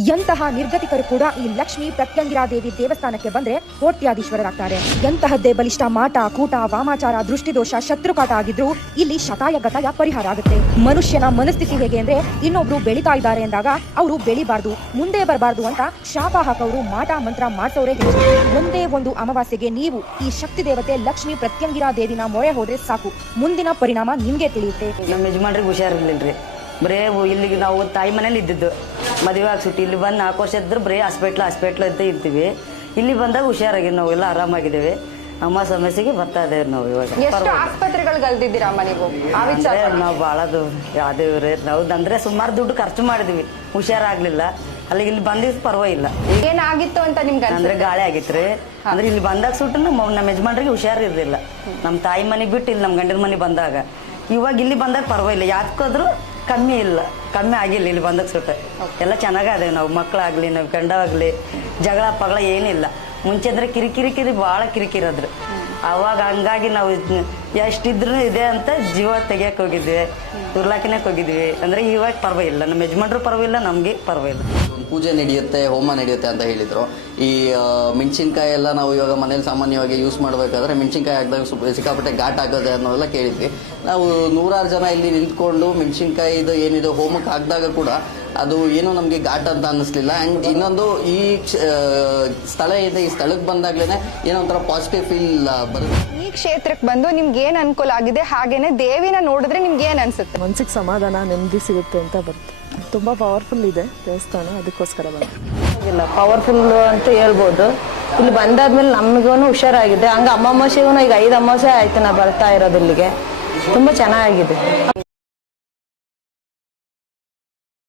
ಎಂತಹ ನಿರ್ಗತಿಕರು ಕೂಡ ಈ ಲಕ್ಷ್ಮೀ ಪ್ರತ್ಯಂಗಿರಾದೇವಿ ದೇವಸ್ಥಾನಕ್ಕೆ ಬಂದ್ರೆ ಕೋಟ್ಯಾಧೀಶ್ವರರಾಗ್ತಾರೆ. ಎಂತಹದ್ದೇ ಬಲಿಷ್ಠ ಮಾಟ, ಕೂಟ, ವಾಮಾಚಾರ, ದೃಷ್ಟಿದೋಷ, ಶತ್ರುಕಾಟ ಆಗಿದ್ರು ಇಲ್ಲಿ ಶತಾಯ ಗತಾಯ ಪರಿಹಾರ ಆಗುತ್ತೆ. ಮನುಷ್ಯನ ಮನಸ್ಥಿತಿ ಹೇಗೆ ಅಂದ್ರೆ ಇನ್ನೊಬ್ರು ಬೆಳಿತಾ ಇದ್ದಾರೆ ಎಂದಾಗ ಅವರು ಬೆಳಿಬಾರ್ದು, ಮುಂದೆ ಬರಬಾರ್ದು ಅಂತ ಶಾಪ ಹಾಕೋರು ಮಾಟ ಮಂತ್ರ ಮಾಡ್ಸೋರೆ ಹೆಚ್ಚು. ಒಂದೇ ಒಂದು ಅಮಾವಾಸ್ಯೆಗೆ ನೀವು ಈ ಶಕ್ತಿ ದೇವತೆ ಲಕ್ಷ್ಮೀ ಪ್ರತ್ಯಂಗಿರಾದೇವಿನ ಮೊರೆ ಹೋದ್ರೆ ಸಾಕು, ಮುಂದಿನ ಪರಿಣಾಮ ನಿಮ್ಗೆ ತಿಳಿಯುತ್ತೆ. ನಮ್ಮ ಯಜಮಾನ್ರಿಗೆ ಹುಷಾರಿರ್ಲಿಲ್ರಿ, ಬರೇ ಇಲ್ಲಿಗೆ ನಾವು ತಾಯಿ ಮನೇಲಿ ಇದ್ದಿದ್ದು, ಮದುವೆ ಆಗ್ಸುಟ್ಟು ಇಲ್ಲಿ ಬಂದು 4 ವರ್ಷ ಇದ್ರೆ ಬರೀ ಹಾಸ್ಪಿಟ್ಲ್ ಅಂತ ಇರ್ತೀವಿ. ಇಲ್ಲಿ ಬಂದಾಗ ಹುಷಾರಾಗಿ ನಾವೆಲ್ಲ ಆರಾಮಾಗಿದ್ದೇವೆ. ನಮ್ಮ ಸಮಸ್ಯೆಗೆ ಬರ್ತಾ ಇದ್ದೇವೆ ನಾವು. ಇವಾಗ ಆಸ್ಪತ್ರೆಗಳಿದ್ದೀರಮ್ಮ ನೀವು? ನಾವು ಭಾಳದು ಯಾವ್ದೇವ್ರಿ ನಾವು ಅಂದ್ರೆ ಸುಮಾರು ದುಡ್ಡು ಖರ್ಚು ಮಾಡಿದ್ವಿ, ಹುಷಾರಾಗ್ಲಿಲ್ಲ. ಅಲ್ಲಿಗೆ ಇಲ್ಲಿ ಬಂದಿದ್ದು ಪರವಾಗಿಲ್ಲ. ಏನಾಗಿತ್ತು ಅಂತ ನಿಮ್ಗೆ ಅಂದ್ರೆ ಗಾಳಿ ಆಗಿತ್ರಿ. ಅಂದ್ರೆ ಇಲ್ಲಿ ಬಂದಾಗ ಸುಟ್ಟು ನಮ್ಮ ಯಜಮಾನ್ರಿಗೆ ಹುಷಾರಿರ್ಲಿಲ್ಲ. ನಮ್ಮ ತಾಯಿ ಮನೆಗೆ ಬಿಟ್ಟು ಇಲ್ಲಿ ನಮ್ಮ ಗಂಡನ ಮನೆ ಬಂದಾಗ, ಇವಾಗ ಇಲ್ಲಿ ಬಂದಾಗ ಪರವಾಗಿಲ್ಲ, ಯಾಕಾದ್ರೂ ಕಮ್ಮಿ ಆಗಿಲ್ಲ. ಇಲ್ಲಿ ಬಂದಾಗ ಸುಟ್ಟ ಎಲ್ಲ ಚೆನ್ನಾಗದೇವೆ ನಾವು, ಮಕ್ಕಳಾಗ್ಲಿ ನಾವು ಗಂಡಾಗ್ಲಿ ಜಗಳ ಪಗಳ ಏನಿಲ್ಲ. ಮುಂಚೆ ಅಂದ್ರೆ ಕಿರಿಕಿರಿ ಭಾಳ ಕಿರಿಕಿರದ್ರು. ಅವಾಗ ಹಂಗಾಗಿ ನಾವು ಎಷ್ಟಿದ್ರು ಇದೆ ಅಂತ ಜೀವ ತೆಗಿಯಕ್ಕೆ ಹೋಗಿದ್ವಿ, ಉರ್ಲಾಕಿನಕ್ಕೆ ಹೋಗಿದ್ವಿ. ಅಂದ್ರೆ ಇವಾಗ ಪರವಾಗಿಲ್ಲ, ನಮ್ಮ ಯಜಮಾನ್ರು ಪರವಾಗಿಲ್ಲ, ನಮ್ಗೆ ಪರವಾಗಿಲ್ಲ. ಪೂಜೆ ನಡೆಯುತ್ತೆ, ಹೋಮ ನಡೆಯುತ್ತೆ ಅಂತ ಹೇಳಿದ್ರು. ಈ ಮೆಣಸಿನ್ಕಾಯಿ ಎಲ್ಲ ನಾವು ಇವಾಗ ಮನೇಲಿ ಸಾಮಾನ್ಯವಾಗಿ ಯೂಸ್ ಮಾಡಬೇಕಾದ್ರೆ ಮೆಣಸಿನ್ಕಾಯಿ ಹಾಕಿದಾಗ ಸಿಕ್ಕಾಪಟ್ಟೆ ಘಾಟ್ ಆಗೋದೆ ಅನ್ನೋದೆಲ್ಲ ಕೇಳಿದ್ವಿ. ನಾವು 100 ಜನ ಇಲ್ಲಿ ನಿಂತ್ಕೊಂಡು ಮೆಣಸಿನ್ಕಾಯಿ ಇದು ಏನಿದೆ ಹೋಮಕ್ಕೆ ಹಾಕಿದಾಗ ಕೂಡ ಅದು ಏನೋ ನಮಗೆ ಘಾಟ್ ಅಂತ ಅನ್ನಿಸ್ಲಿಲ್ಲ. ಆ್ಯಂಡ್ ಇನ್ನೊಂದು ಈ ಸ್ಥಳ ಇದೆ, ಈ ಸ್ಥಳಕ್ಕೆ ಬಂದಾಗ್ಲೇ ಏನೋ ಒಂಥರ ಪಾಸಿಟಿವ್ ಫೀಲ್ ಬರುತ್ತೆ. ಈ ಕ್ಷೇತ್ರಕ್ಕೆ ಬಂದು ನಿಮ್ಗೆ ಏನ್ ಅನುಕೂಲ ಆಗಿದೆ, ಹಾಗೇನೆ ದೇವಿನ ನೋಡಿದ್ರೆ ನಿಮ್ಗೆ ಏನ್ ಅನ್ಸುತ್ತೆ? ಮನ್ಸಿಗೆ ಸಮಾಧಾನ, ನೆಮ್ಮದಿ ಸಿಗುತ್ತೆ ಅಂತ ಬರುತ್ತೆ. ತುಂಬಾ ಪವರ್ಫುಲ್ ಇದೆ ದೇವಸ್ಥಾನ, ಅದಕ್ಕೋಸ್ಕರ ಇಲ್ಲ ಪವರ್ಫುಲ್ ಅಂತ ಹೇಳ್ಬೋದು. ಇಲ್ಲಿ ಬಂದಾದ್ಮೇಲೆ ನಮಗೂ ಹುಷಾರಾಗಿದೆ. ಹಂಗ ಅಮಾವಾಸ್ಯೆಗೂ ಈಗ 5 ಅಮಾವಾಸ್ಯೆ ಆಯ್ತು ನಾ ಬರ್ತಾ ಇರೋದು ಇಲ್ಲಿಗೆ. ತುಂಬಾ ಚೆನ್ನಾಗಿದೆ.